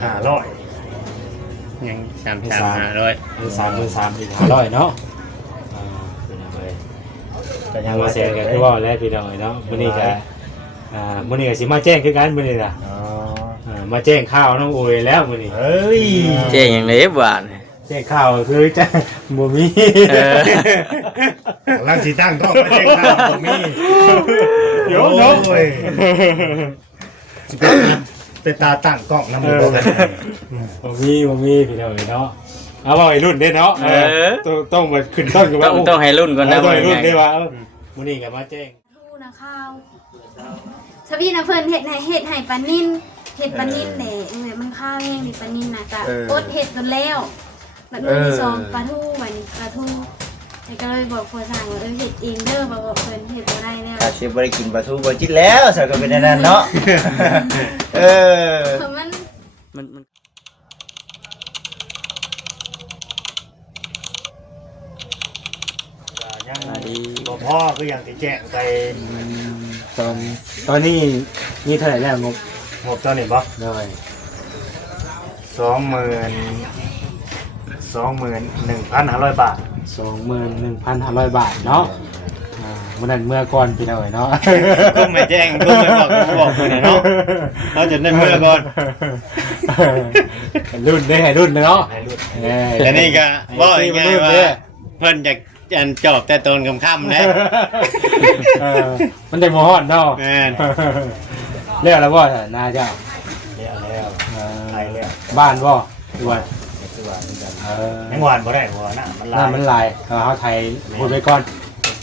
500ยัง3,500 3,300อีก500เนาะเป็นยังไงก็ยังว่าแสนก็คือว่าแล้วพี่น้องเนาะมื้อนี้ก็มื้อนี้ก็สิมาแจ้งคือกันมื้อนี้ล่ะมาแจ้งข่าวน้องโอยแล้วมื้อนี้แจ้งหยังได๋บาดแจ้งข่าวคือจะบ่มีกำลังสิตั้งต้องมาแจ้งข่าวบ่มีเดี๋ยวเนาะเป็นตาตั้งกล้องนำบ่กันบ่มีพี่น้องเนาะเอาบ่ไอ้รุ่นเด้เนาะต้องมาขึ้นต้นกันว่าต้องให้รุ่นก่อนนะต้องให้รุ่นได้ว่ามื้อนี้ก็มาแจ้งทูนะข้าวสวีนะเพิ่นเฮ็ดให้ปลานิ่นเฮ็ดปลานิ่นแหละมันข้าวแห้งดิปลานิ่นน่ะก็อดเฮ็ดจนแล้วมันมื้อที่2ปลาทูบัดนี้ปลาทูก็เลยบอกพ่อสั่งว่าเฮ็ดเองเด้อบอกเพิ่นเฮ็ดบ่ได้แล้วถ้าสิบ่ได้กินปลาทูบ่จิตแล้วซะก็เป็นนั่นเนาะมันยังบ่พอคืออย่างที่แจ้งไปตอนนี้มีเท่าไหร่แล้วงบตอนนี้บ่ได้ 21,500 บาท 21,500 บาทเนาะวันนั้นเมื่อก่อนพี่น้อยเนาะก็ไม่แจ้งก็ไม่บอกเลยเนาะเราจะได้เมื่อก่อนรุ่นได้ให้รุ่นเนาะแต่นี่ก็บอกง่ายว่าเพิ่นจะจอบแต่ตนค่ำๆนะมันได้บ่ฮอดเนาะแม่นเรียกแล้วบ่นาเจ้าแล้วไปแล้วบ้านบ่อีวันยังหวานบ่ได้หัวหน้ามันลายเฮาไทยพูดไปก่อน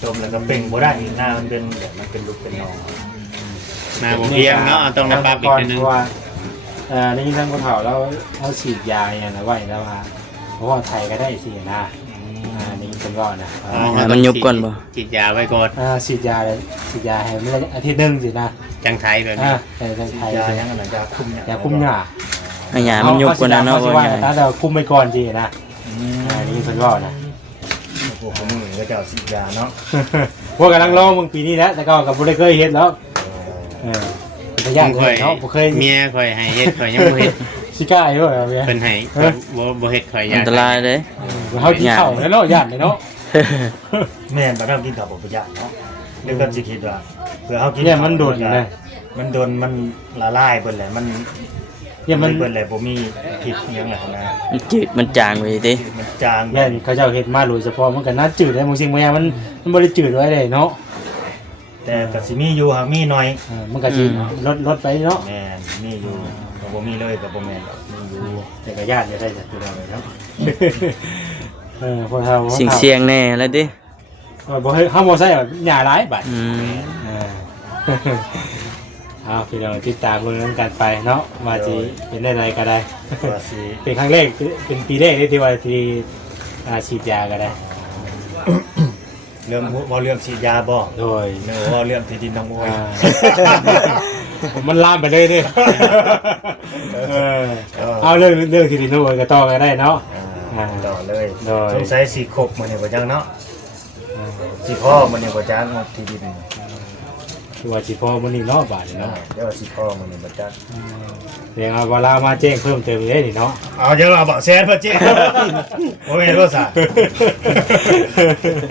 จมแล้วก็เป่งบ่ได้หน้ามันเป็นแบบมันเป็นลูกเป็นน้องหน้าบ่เพียงเนาะต้องระบาดอีกนิดนึงว่าในทางคนเฒ่าแล้วเฮาฉีดยาอย่างนะไว้แล้วว่าเพราะว่าไทยก็ได้สินะนี่เป็นว่านะมันยุบก่อนบ่ฉีดยาไว้ก่อนฉีดยาให้มันอาทิตย์นึงสินะจังไทยแบบนี้จังไทยยายังอันนั้นยาคุมยาคุมหน้าหญ้ามันยุบกว่านั้นเนาะว่าถ้าเราคุมไปก่อนสินะนี่เป็นว่านะพวกมึงก็จะฉีดยาเนาะพวกกำลังรอมึงปีนี้แล้วแต่ก็กับบ่ได้เคยเฮ็ดแล้วเป็นญาติเนาะบ่เคยเมียข่อยให้เฮ็ดข่อยยังบ่เฮ็ดสิกล้าอยู่บ่เมียเพิ่นให้บ่เฮ็ดข่อยอันตรายเด้เฮากินข้าวแล้วเนาะญาติเนาะแม่นบ่ต้องกินข้าวบ่ญาติเนาะแล้วก็สิคิดว่าเพื่อเฮากินเนี่ยมันโดนเลยมันโดนมันละลายเบิดแหละมันเนี่ยมันเบิดแหละบ่มีผิดหยังแหละนะมันจืดมันจางไปติมันจางเนี่ยเขาเจ้าเฮ็ดมาโดยเฉพาะมันก็น่าจืดได้บางสิ่งบางอย่างมันบ่ได้จืดไว้ได้เนาะแต่ก็สิมีอยู่หากมีน้อยมันก็สิลดไปเนาะแม่นมีอยู่ก็บ่มีเลยก็บ่แม่นดอกมีอยู่แต่ก็ญาติได้จักตัวเลยเนาะพอเฮาเสียงแน่แล้วติบ่เฮาบ่ใส่หญ้าหลายบัดพี่น้องติดตามเรื่องการไปเนาะว่าสิเป็นได้ไรก็ได้เป็นครั้งแรกเป็นปีแรกที่ว่าที่ฉีดยาก็ได้เรื่องฉีดยาบ่โดยเรื่องที่ดินน้ำมวยมันลามไปเลยดิเอาเรื่องที่ดินน้ำมวยก็ต่อกันได้เนาะต่อเลยสงสัยสีครบมันเนี่ยบ่จังเนาะสีพ่อมันเนี่ยบ่จังที่ดินคือว่าสิพ่อมันนี่เนาะบาดเนาะเดี๋ยวสิพ่อมันนี่บ่จังเดี๋ยวเวลามาแจ้งเพิ่มเติมได้นี่เนาะเอาเดี๋ยวเราบอกแซนมาแจ้งโอ้ยรู้ซะ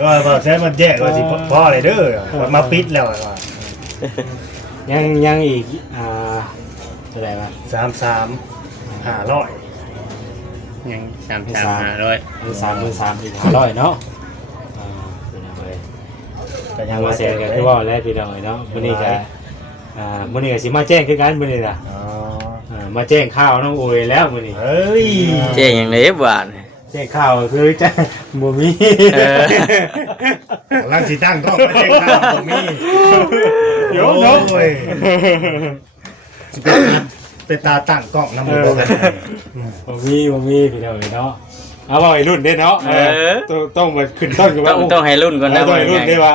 ว่าบอกแซนมันแจ้งว่าสิพ่อเลยเด้อมาปิดแล้วว่ายังอีกเท่าไหร่วะ33,500ยัง3,500 33,500อีก500เนาะก็ยังว่าแสนก็คือว่าแล้วพี่น้องเนาะมื้อนี้ก็สิมาแจ้งคือกันมื้อนี้ล่ะมาแจ้งข่าวน้องโอยแล้วมื้อนี้แจ้งหยังได๋บาดแจ้งข่าวคือจะบ่มีกำลังสิตั้งต้องมาแจ้งข่าวบ่มีเดี๋ยวเนาะเป็นตาตั้งกล้องนำบ่กันบ่มีพี่น้องเนาะเอาบ่ไอ้รุ่นเด้เนาะต้องมาขึ้นต้นกันว่าต้องให้รุ่นก่อนนะต้องให้รุ่นได้ว่า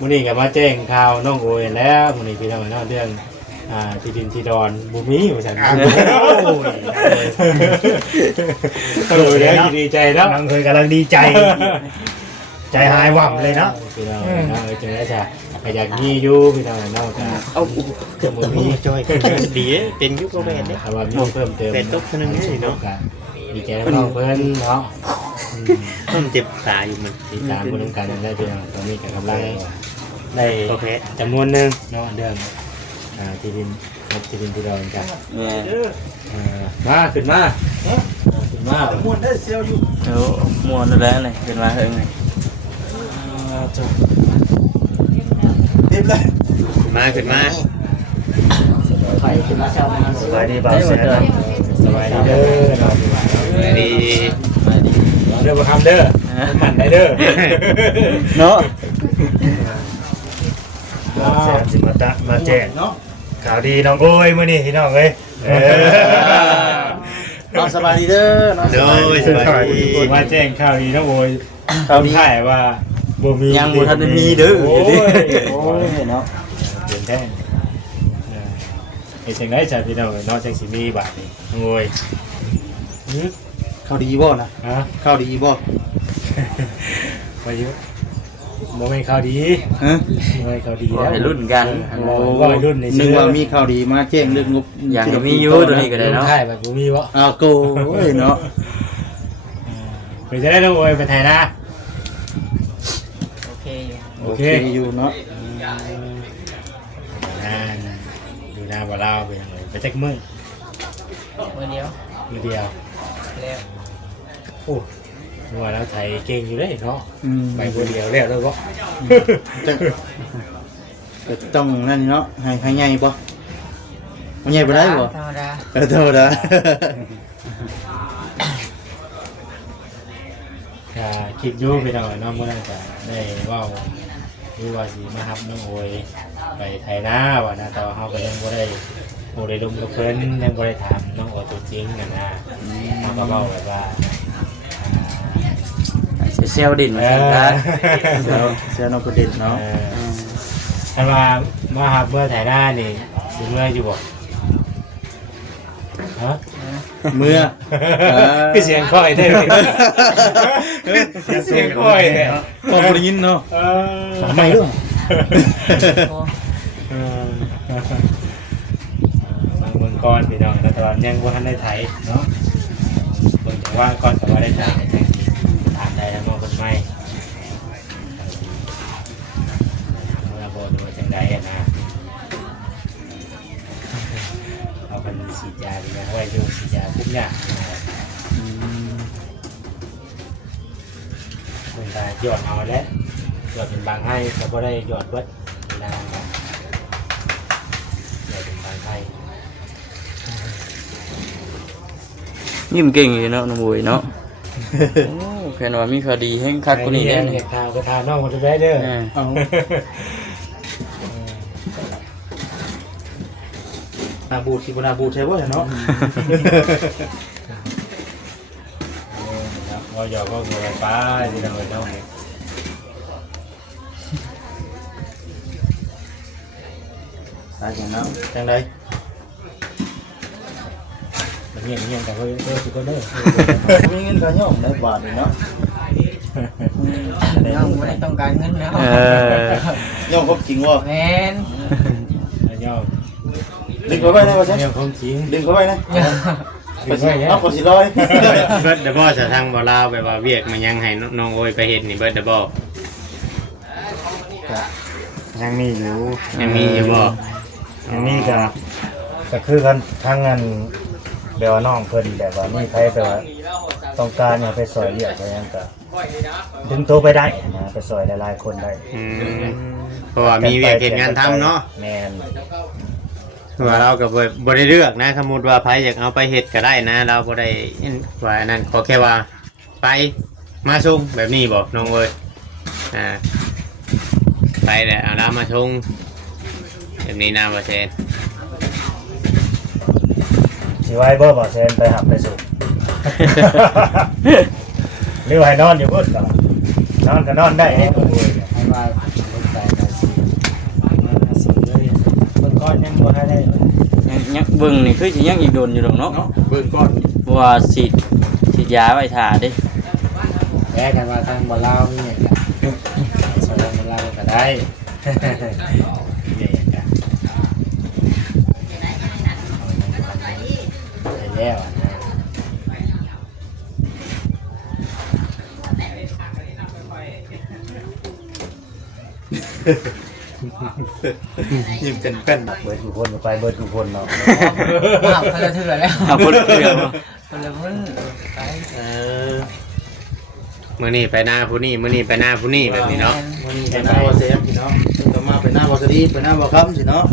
มื้อนี้ก็มาแจ้งข่าวน้องโอยแล้วมื้อนี้พี่น้องเนาะเรื่องที่ดินที่ดอนบ่มีว่าซั่นโอ้ยแล้วดีใจแล้วกำลังดีใจ ใจหายหว่ำเลยเนาะ พี่น้องเนาะจังได๋จ้ะก็อยากมีอยู่พี่น้องเนาะก็ เอาเกือบบ่มีจอยดีเป็นยุคโรแมนเด้ ถ้าว่ามีเพิ่มเติม เป็นตุ๊กคนนึงนี่เนาะ ก็ดีใจน้องเพิ่นเนาะ มันเจ็บตาอยู่มัน ติดตามผู้นำการได้พี่น้องตอนนี้ก็กำลังได้ โอเค จำนวนหนึงเนาะเดือนที่ดินที่ดินที่เรากัน แม่น มาขึ้นมาขึ้นมา ม่วนได้เซียวอยู่ โอ้ม่วนแล้วเลยเป็นว่าเฮิง จบ เต็มเลย มาขึ้นมา ไข่ขึ้นมาเช้ามา สบายดีบ่าวแสนครับ สบายดีเด้อเนาะ ดี มาดี เด้อบ่ทำเด้อมันได้เด้อ เนาะ บ่าวแสนสิมาแจ้งข่าวดีน้องโอ้ยมื้อนี้พี่น้องเอ้ย น้องสบายดีเด้อน้อง โดยสบายดี มาแจ้งข่าวดีนะโวยข่าวดีว่าบ่มี ยังบ่ทันได้มีเด้อ โอ้ย โอ้ยเนาะ เปลี่ยนแท้ไอ้จังได๋จ้ะพี่น้องเนาะจังสิมีบาดนี้โอ้ย เข้าดีบ่นะ ฮะ เข้าดีบ่ ไปอยู่บ่แม่นข่าวดี ฮะ บ่แม่นข่าวดี บ่ แล้ว ให้รุ่นกัน บ่ว่ารุ่นใน นึกว่ามีข่าวดีมาแจ้งเรื่องงบ ยังก็มีอยู่ตัวนี้ก็ได้เนาะ ใช่แบบบ่มีบ่ อ้าวโกยเนาะ ไปจะได้น้องโวยไปไทยนะ โอเคอยู่ โอ โอ เค เคอยู่เนาะ ดูหน้าบ่เล่าไปยังไงไปจักมื้อ มื้อเดียว มื้อเดียว แล้ว โอ้นัวแล้วไทยเก่งอยู่เลยเนาะ อืม ไปคนเดียวแล้วแล้วก็ จะต้องนั่นเนาะให้ใหญ่บ่มันใหญ่บ่ได้บ่ ธรรมดา ธรรมดา จะคิดอยู่ไปหน่อยเน้องเมื่อนั้นจะได้เว่าดูว่าสิมารับน้องโอยไปไทยหน้าว่านะแต่ว่าเฮาก็ยังบ่ได้ลงกับเพิ่นยังบ่ได้ถามน้องโอยตัวจริงนะนะเฮาก็เว้าแบบว่า เซลดิน เอ มา อ กัน เสียน้องประเด็นเนาะ ถ้าว่ามารับเมื่อไทยหน้านี่สิเมื่ออยู่บ่ฮะ เมื่อ คือเสียงค่อยได้เลยเสียงค่อยเนี่ย พอบ่ได้ยินเนาะ เออ ทำไมเรื่อง บางเมืองก่อนพี่น้องแต่ตอนยังบ่ทันได้ไถเนาะเบิ่งจังว่าก่อนก็ว่าได้ไถจังซี่ถามได้แล้วมองคนใหม่เมื่อบ่ดูจังได๋นะเอาเป็นฉีดยาดีนะไว้ดูฉีดยาปุ๊บยากมันได้หยอดเอาแล้วหยอดเป็นบางให้แต่บ่ได้หยอดเบิดเวลานั้นหยอดเป็นบางให้ ยิ้มเก่งอยู่เนาะน้องบุยเนาะโอ้แค่ว่ามีคดีให้คักกว่านี้แน่ เห็ดทางก็ทางนอกมันจะได้เด้อ เอานาบูดสิบ่นาบูดใช่บ่เนาะ เราหยอกก็เงยป้าที่เราเลยน้อง ตายกันเนาะจังได๋ มันเงียบแต่เฮ้ยสุดก็เด้อ มีเงินก็ย่อมได้บาทนี่เนาะ น้องไม่ได้ต้องการเงินแล้ว ย่อมครบจริงบ่ แมน ย่อ ดึงเข้าไปนะว่าซั่น ย่อคงจริง ดึงเข้าไปนะ ถึงไว้เนี่ย เอาก็สิลอย เบิดเดบอสทางบ่ลาวแบบว่าเวียกมันยังให้น้องโอยไปเฮ็ดนี่เบิดเดบอ ยังมีอยู่ ยังมีอยู่บ่ ยังมีก็คือกันทางงานแบบว่าน้องเพิ่นแบบว่ามีใครแบบว่าต้องการเนี่ยไปซอยเรียกอะไรยังก็ดึงตัวไปได้นะไปซอยหลายๆคนได้ เพราะว่ามีเวียกเฮ็ดงานทำเนาะ แม่น ว่าเราก็บ่ได้เลือกนะสมมุติว่าไผอยากเอาไปเฮ็ดก็ได้นะ เราบ่ได้ว่านั่นขอแค่ว่าไปมาส่งแบบนี้บ่น้องโอยไปแหละเอาเรามาส่งแบบนี้นะบ่แซน สิไว้บ่แซนไปหับไปสุก หรือว่าให้นอนอยู่พุ่นก็นอนก็นอนได้เด้ตัวเอง ให้ว่าคนตายได้สิมาสิเลยคนก้อนยังบ่ได้ ยังเบิ่งนี่คือสิยังอีกโดนอยู่ดอกเนาะ เบิ่งก่อน เพราะว่าฉีดยาไว้ท่าเด้ แพ้กันว่าทางบ่ลาวนี่ เราก็ได้เนี่ยจ้ะไปแล้วนะ ยิ้มเป็นเป็น เบิดทุกคนไปเบิดทุกคนเนาะ อ้าวคนละเถื่อแล้ว เอาคนเดียว คนละมื้อไป มื้อนี้ไปหน้าผู้นี้มื้อนี้ไปหน้าผู้นี้แบบนี้เนาะ วันนี้ไปหน้าบ่เซฟพี่น้องต่อมาไปหน้าบ่สดีไปหน้าบ่ค้ำสิเนาะ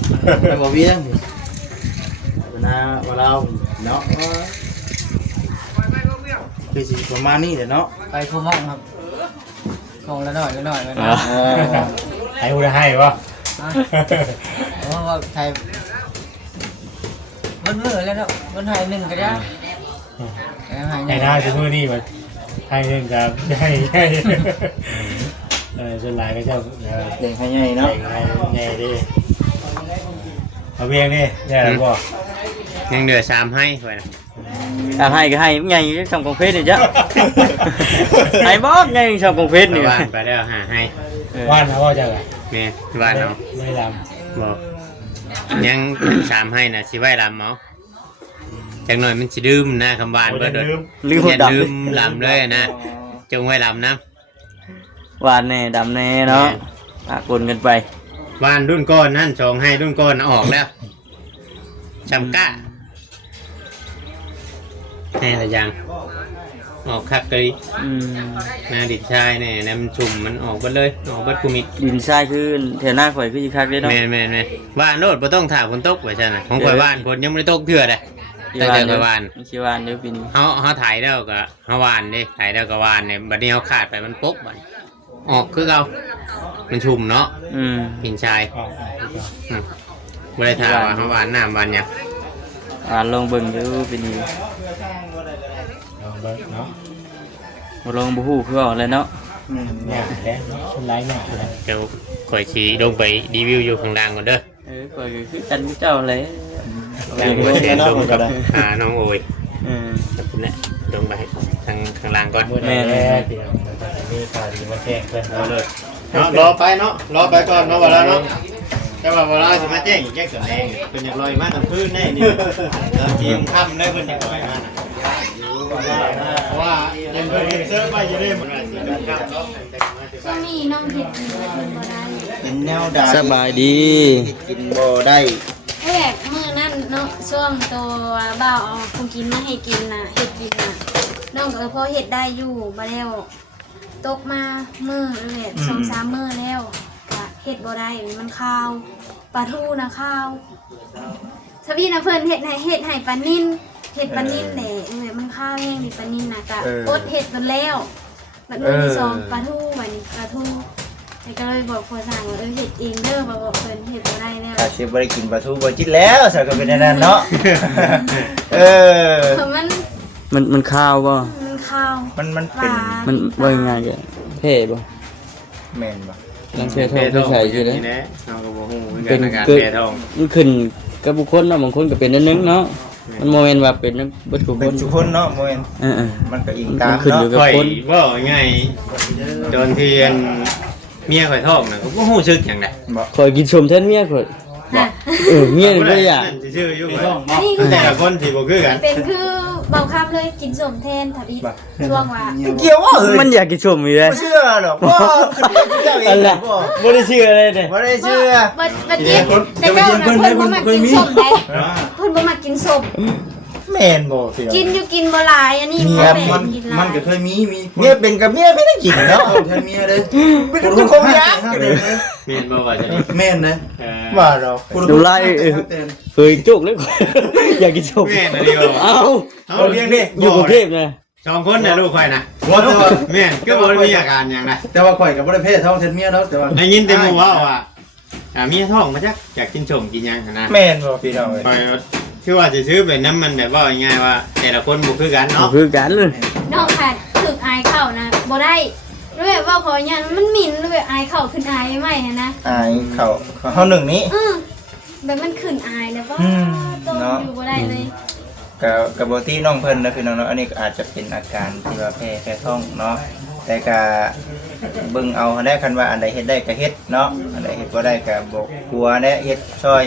ไปบ่เวียงไปหน้าบ่ลาวเนาะคือสิประมาณนี้แหละเนาะ ไปคู่ห้องครับห้องละหน่อยละหน่อยละหน่ อ๋ อ อย ให้กูได้ให้ปะ เพราะว่าไทยมันมื้อแล้วเนาะมันให้หนึ่งก็ได้ให้ ให้หน้าจะมือนี่มันให้เงินกับให้ส่วนหลายก็จะ เด็กให้ใหญ่เนาะ ให้ไงดิเอาเบียงนี่เนี่ยหรือเปล่า ยังเหลือ3ให้ไว้นะ à hay cái hay nhanh như trong công phết này chứ hay bóp nhanh trong công phết ไป này บ้านไปแล้วหาให้ ว่านเขาว่าจะไง แม่บ้านเอา ไม่ด บอกยัง3ให้น่ะสิไว้ลำเอาจังหน่อยมันสิดื่มนะคำบ้าน ำ เบิดเด้อ ลืม อย่า đầm ดื่มลำเลยนะจงไว้ลำนะ hoàn này đầm này nó à cuốn gần bay บ้านรุ่นก้อนนั่นสองให้รุ่นก้อนออกแล้วจำกะแน่ละยังออกคักกะรีนาดิดชายเนี่ยน้ำชุ่มมันออกเบิดเลยออกเบิดกุมิด nhìn sai cứ thế nào phải cứ gì khác đấy đó แม่นแม่นแม่นบ้านโนดบ่ต้องถ่าฝนตกไว้ใช่ไหมของข่อยบ้านฝนยังไม่ได้ตกเทื่อเลยแต่เจอข่อยบ้าน chị hoàn nếu pin เขาถ่ายแล้วก็เขาวานดิถ่ายแล้วก็วานเนี่ยบัดนี้เขาขาดไปมันปุ๊บบัดออกคือเรามันชุ่มเนาะหินชายบ่ได้ถ่ายว่าเขาวานน้ำวานหยัง hoàn long bừng chứ pin gì ลองเบิร์เนาะ một long bù hù cứ bảo lên đó เนี่ยแล้วส่วนหลายเนี่ยนะ เดี๋ยวข่อยชี้ลงไปรีวิวอยู่ข้างล่างก่อนเด้อ rồi cứ chân cái trâu lấy ล่างไปเชนลงกับน้องโอย ừ. ขอบคุณแหละลงไปทางข้างล่างก่อน มือแม่เดี๋ยวมันจะมีข่าวดีมาแจ้งเพื่อน เอาเลยเนาะรอไปเนาะรอไปก่อนเนาะว่าแล้วเนาะแต่ว่าเวลาสิมาแจ้งอีกแจ้งส่วนแดงเป็นอยากลอยมาทางพื้นแน่นี่ตอนทีมค่ำได้เพิ่นอยากลอยมาเพราะว่าเพิ่นเซิร์ฟไปอยู่ได้หมดเลยครับ ช่วงนี้น้องเห็ดกินบ่ได้ เป็นแนวใด sắp bài đi กินบ่ได้ แรกมื้อนั้นเนาะช่วงตัวบ่าวเอาของกินมาให้กินน่ะเห็ดกินน่ะน้องก็พอเห็ดได้อยู่บ่แล้วตกมามื้อเลย2-3 มื้อแล้วก็เห็ดบ่ได้มันคาวปลาทูนะคาวสวีนะเพิ่นเห็ดให้ปลานิ่นเห็ดปลานิ่นแหละมันคาวแห้งนี่ปลานิ่นน่ะก็อดเห็ดมันแล้วมันมื้อที่2ปลาทูบัดนี้ปลาทูก็เลยบอกคนสั่งว่าเห็ดเองเด้อบอกเพิ่นเห็ดบ่ได้แล้ว ถ้าสิบ่ได้กินปลาทูบ่จิตแล้วสักก็เป็นอันนั้นเนาะเออ เพราะมัน mình khaoบ่ มันคาว มันเป็น mình quay ngay kìa phêบ่ แม่นบ่ đang phê thôi phêใส่chứ đấy เอาก็บ่ฮู้เหมือนกันอาการแพ้ท้อง มันขึ้นกับบุคคลเนาะบางคนก็เป็นนึงเนาะมันโมเมนต์ว่าเป็นนักบัตรบุคค เป็น ล ทุกคนเนาะบ่แม่น เออ มันก็อิง ๆ ตา มั ม นขึ้นอยู่ เนาะ กับ ข่อย คน บ่ง่ายจนที่อันเมียข่อยท้องน่ะก็บ่ฮู้สึกหยังได บ่ คอยกินชมแทนเมียข่อย น่ะ เมียนี่บ่อยาก นั่นซื่อๆอยู่ข่อย นี่คือ แต่ละคนที่บ่คือกัน เป็นคือเบาคำเลยกินสมแทนทับอีช่วงว่า เกี่ยวว่าเอ้ย มันอยากกินชมอยู่เลย บ่เชื่อหรอกบ่เชื่อเอ อัน ง ละ บ่ บ่ได้เชื่อเลยเนี่ย บ่ได้เชื่อ บัดเจ็บแต่เจ้าน่ะเพิ่นบ่มากินสมได้เพิ่นบ่มากินสม แม่นบ่พี่ กินอยู่กินบ่หลายอันนี้ เมี บ่ ย แม่ มัน นกินหลา มัน ย ก็เคยมี เมียเป็นกับเมียไม่ได้กินเนาะ เอาแทนเมียเลย เป็นเจ้าของยักษ์ เมียนบ่ว่าจะ แม่นนะ ว่าดอก ดูไล่เคยจุกเลย อยากกินชม เมียนอะไรบ่ เอ้า เอาเลี้ยงดิ อยู่กรุงเทพนะ สองคนน่ะลูกข่อยน่ะ ว่าแต่ว่า เมียนก็บ่ได้มีอาการหยังนะ แต่ว่าข่อยกับบ่ได้เพศเท่าแทนเมียแล้วแต่ว่า ได้ยินแต่หมู่ว่าเมียท้องมาจักอยากกินชมกินหยังนะ แม่นบ่พี่น้องเอ้ย ข่อยคือว่าสิซื้อเป็นน้ำมันแบบว่าง่ายๆว่า แต่ละคนบ่คือกันเนาะ คือกันเลย น้องค่ะถึกอายเข้านะบ่ได้ด้วยว่าขออย่างมันหมิ่นด้วยอายเข้าขึ้นอายไม่นะ อายเขาเฮาหนึ่งนี้ แบบมันขึ้นอายแล้วก็ โต เนาะ อยู่บ่ได้เลย กับบ่ตี้น้องเพิ่นนะพี่น้องเนาะอันนี้ก็อาจจะเป็นอาการที่ว่าแพ้ท้องเนาะแต่ก็ เบิ่งเอาได้คันว่าอันใดเฮ็ดได้ก็เฮ็ดเนาะอันใดเฮ็ดบ่ได้ก็บอกกลัวแน่เฮ็ดช่วย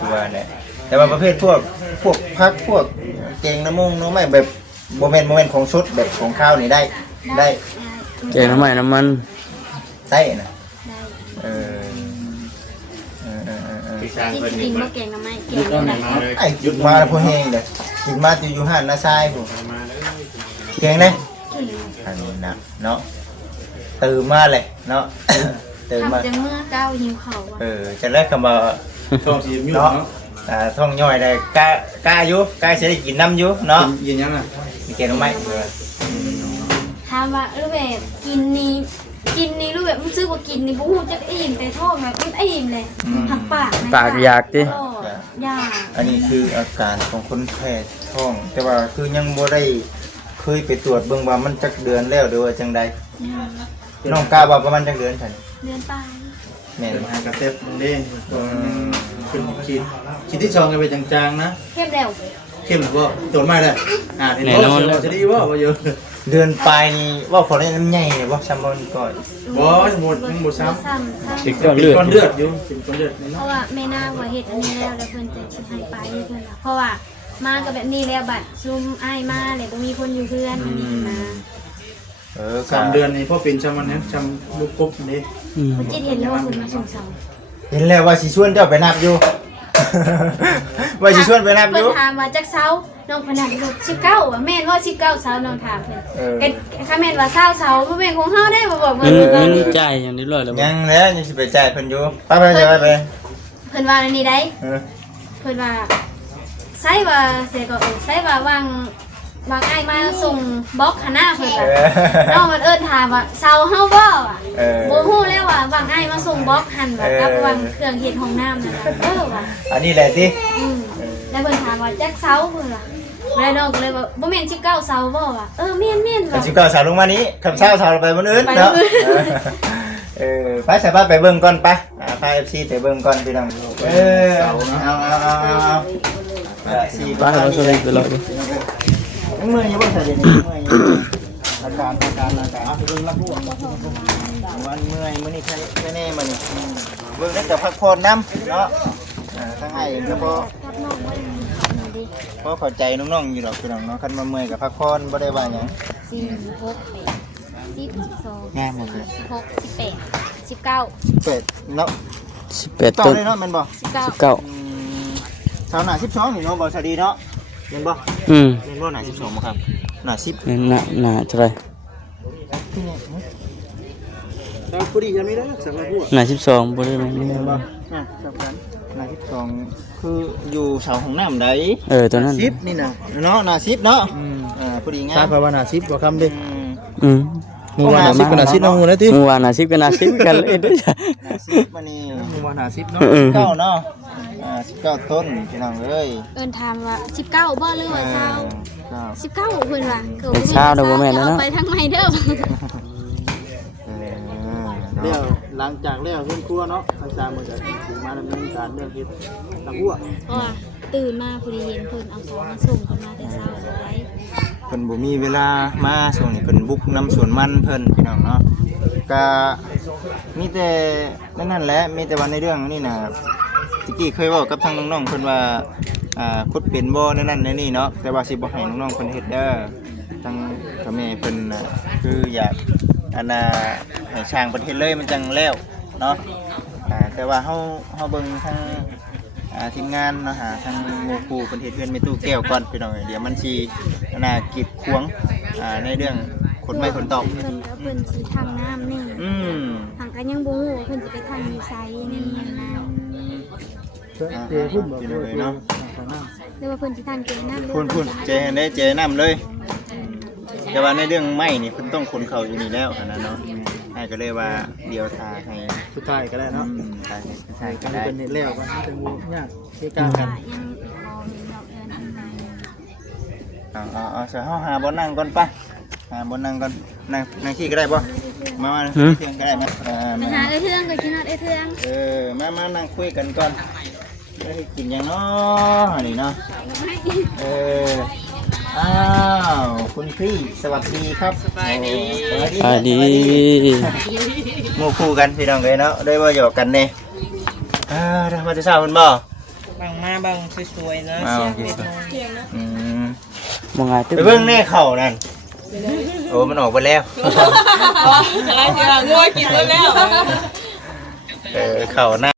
กลัวแน่แต่ว่าประเภทพวกผักพวกแกงน้ำมงน้ำไม้แบบบ่แม่นของสดแบบของข้าวนี่ได้ แกงน้ำใหม่น้ำมัน ได้นะ ได้ เออ ที่สร้าง กิน เพิ่น กิ นี่ น มา บ่แกงน้ำไม้แกงน้ำไม้ เลย ไอ้หยุดมาแล้วพวกแห้งเด้อกินมาอยู่ห้านนาซายพุ่น มาเลย แกงเด้ กิน อันนี้นะเนาะตื่นมาเลยเนาะตื่นมา ทำจังเมื่อเก้าหิวเขาอ่ะ จะแรกคำว่า ท้องสิอยู่ เนาะ เนาะ ท้องย่อยได้กล้าอยู่กล้าสิได้กินน้ำอยู่เนาะ ยินยังอ่ะ มีแกงหน่อไม้ ถามว่ารูปแบบกินนี่รูปแบบรู้สึกว่ากินนี่บ่ฮู้จักอิ่มแต่ท้องแบบมันอิ่มเลยหักปากนะ ปากอยากติ อยาก อันนี้คืออาการของคนแพ้ท้อง แต่ว่าคือยังบ่ได้เคยไปตรวจเบิ่งว่ามันจักเดือนแล้วหรือว่าจังใดน้องกล้าว่าประมาณจักเดือนฉัน เดือนปลาย แม่น หากระเต็บมันเด้งตัวมันขึ้นขีดที่2กันไปจางๆนะ เข้มแล้ว เข้มหรือบ่ตัวไม่ได้เห็นบ่จะดีบ่เยอะ เดือนปลายนี่ว่าขอได้น้ำใหญ่เนี่ยบ่ซัมบอนก่อน บ่หมดยังบ่ซ้ำ ซ้ำ ติด เป็ ก้อน น เลือด ก้อนเลือดอยู่เป็นก้อนเลือด เพ เนาะ ราะว่าแม่นาว่าเฮ็ดอันนี้แล้วเพิ่นจะสิให้ไปเพิ่นว่าเพราะว่ามาก็แบบนี้แล้วบัดซุมอ้ายมาแล้วบ่มีคนอยู่เพื่อนนี่นะ 3 เดือนนี่พอเป็นซ้ำมันเนี่ยซ้ำลูกกบนี่ เพิ่นจิตเห็นแล้วว่าเพิ่นมาส่งเสา เห็นแล้วว่าสิชวนเจ้าไปนับอยู่ ว่าสิชวนไปนับอ เพิ่น ยู่ ถามว่าจักเสาน้องพนันลูก19ว่าแม่นว่า19เสาน้องถามเพิ่นก็ถ้าแม่นว่า20เสาบ่แม่นของเฮาได้บ่บอก เงิ เพิ่ น นว่า เงินจ่ายอย่างนี้เลยแล้วบ่ ยังแล้วยังสิไปจ่ายเพิ่นอยู่ไปเเพิ่นว่าอันนี้ได้ เออ เพิ่นว่าไสว่าเสก็ไสว่าวางอ้ายมาส่งบล็อกหน้าเพิ่นว่าน้องมันเอิ้นถามว่าเสาเฮาบ่อ่ะบ่ฮู้แล้วว่าวางอ้ายมาส่งบล็อกหั่นว่ากับวางเครื่องเฮ็ดห้องน้ำนั่นน่ะว่ะ อันนี้แหละติ แล้วเพิ่นถามว่าจักเสาเพิ่นว่าแล้วน้องก็เลยว่าบ่แม่น19เสาบ่ว่ะแม่นๆว่ะ สิก็สาวลงมานี้คำเช้าสาวไปบนอื่นเนาะไปสายบ้านไปเบิ่งก่อนไปพา FC ไปเบิ่งก่อนพี่น้องเอาป้าเราสลิปไปเลย เมื่อยอยู่บ่ใส่เดี๋ยวนี้เมื่อยอาการไปเบิ่งรับรู้วันเมื่อยมื้อนี้ใครแน่มื้อนี้เบิ่งได้แต่พักผ่อนนำเนาะทั้งให้เองก็พอ รับน้องบ่ได้นี่ดิ เพราะเข้าใจน้องๆอยู่ดอกพี่น้องเนาะคันมาเมื่อยกับพักผ่อนบ่ได้ว่าหยัง 4 6 12 งามหมดเลย 16 18 19 เป็ดเนาะ 18 ต่อ ต้น เลยเนาะแม่นบ่ 19 19 ชาวหน้า12นี่เนาะบ่สวัสดีเนาะแม่นบ่ อืม แม่นบ่หน้า12บ่ครับหน้า10 นี่หนาเท่าไหร่ ที่นี่ เราพอดีจะไม่ได้สำหรับพวก หนา12บ่ได้แม่น แม่นบ่จับกันหน้า12คืออยู่เสาของน้ำใด ตัวนั้น 10นี่น่ะเนาะหน้า10เนาะพอดีงา ทราบ ม ว่าหนา10บ่คำเด้ อืม มึงว่าหนา10กับหนา10น้องฮู้นะติ เมื่อวานหนา10กับหนา10กันเลยเด้อจ้ะ หน้า10มานี่ มึงว่าหนา10เนาะ เก้าเนาะ19ต้นพี่น้องเอ้ย เอิ้นถามว่า19บ่หรือว่า20 19เพิ่นว่าเกิด เป็นเช้าเด้อบ่แม่นแล้ว เอา เนาะ ไปทางใหม่เด้อ แล้วหลังจากแล้วเพิ่นครัวเนาะทางสามมื้อก็สิมาดำเนินการเรื่องเฮ็ดตะกั่ว เพราะว่าตื่นมาพอดีเห็นเพิ่นเอาของมาส่งกันมาแต่เช้าเอาไว้ เพิ่นบ่มีเวลามาช่วงนี้เพิ่นบุกนำสวนมันเพิ่นพี่น้องเนาะก็มีแต่นั่นแหละมีแต่ว่าในเรื่องนี้น่ะตะกี้เคยเว้ากับทางน้องๆเพิ่นว่าขุดเป็นบ่นั่นในนี่เนาะแต่ว่าสิบ่ให้น้องๆเพิ่นเฮ็ดเด้อทางพ่อแม่เพิ่นน่ะคืออยากอันน่ะให้ช่างเพิ่นเฮ็ดเลยมันจังแล้วเนาะแต่ว่าเฮาเบิ่งทางทีมงานเนาะหาทางโมคูเพิ่นเฮ็ดเพื่อนแม่ตู้แก้วก่อนพี่น้องเดี๋ยวมันสิกีดขวางในเรื่องขนไม้ขนตอก เพิ่นก็เพิ่นสิทางน้ำนี่ทางก็ยังบ่ฮู้ว่าเพิ่นสิไปทางอยู่ไสนี่นะ เจพุ่นบ่ พี่น้องเนาะ หรือว่าเพิ่นสิทางเกน้ำ พุ่นเจได้เจน้ำเลย แต่ว่าในเรื่องไม้นี่เพิ่นต้องขนเข้าอยู่นี่แล้วอันนั้นเนาะให้ก็เลยว่าเดี๋ยวทาให้ สุดท้ายก็ได้เนาะ ใช่ก็ อันนี้ ได้ เป็นเฮ็ดแล้วกันจังบ่ยากคือการกัน ยังรอมีดอกเดือนอันใหม่ เอาเสียเฮาหาบ่นั่งก่อนปะหาบ่นั่งก่อนนั่งขี้ก็ได้บ่มาเที่ยงก็ได้มั้ย ไปหาเทืองก็กินฮอดเทือง มานั่งคุยกันก่อนได้กินหยังเนาะอันนี้เนาะอ้าว คุณพี่สวัสดีครับ สบายดี อ่าดี หมู่คู่กันพี่น้องเอ้ยเนาะได้ว่าหยอกกันแน่เดี๋ยวมาจะเช้าเพิ่นบ่ บางมาบางสวยๆนะ อ้าว เสียงเป็ดน้อย อืม มองไงตึ้ ไปเบิ่งแน่เข่านั่นโอ้มันออกไปแล้ว อะไรเดี๋ยวงัวกินแล้ว เข่าหน้า